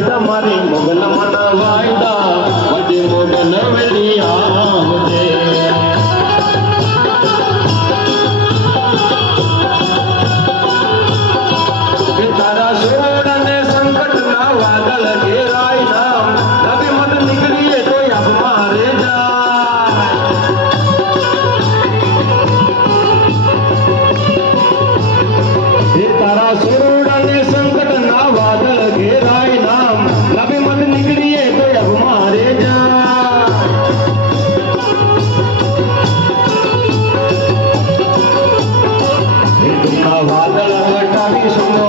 કાયદા મારી મોગલ મન વાયદા વડે મોગલ વેલી આવજે તારા સોડ અને સંકટ ના વાદળ ઘેરાય નામ નબી મત નીકળીએ તો આપ મારે જાય તારા સોડ અને સંકટ ના વાદળ ઘેરાય નામ નબી મત નીકળીએ તો આપ મારે જાય વાદળ હટાવી સુનો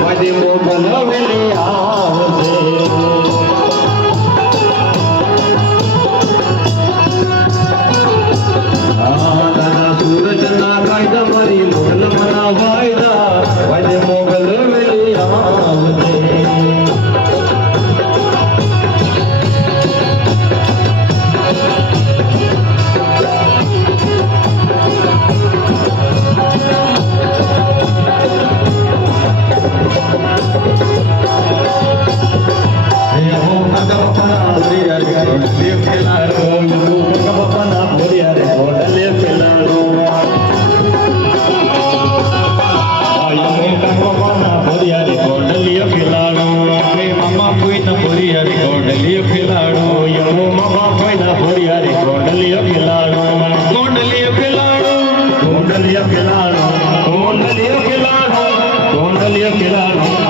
વડે મોગલ વેલી આવજે દાદા સૂરજ ના કાયદા મારી મોગલ મના વાયદા વડે મોગલ વેલી આવજે Don't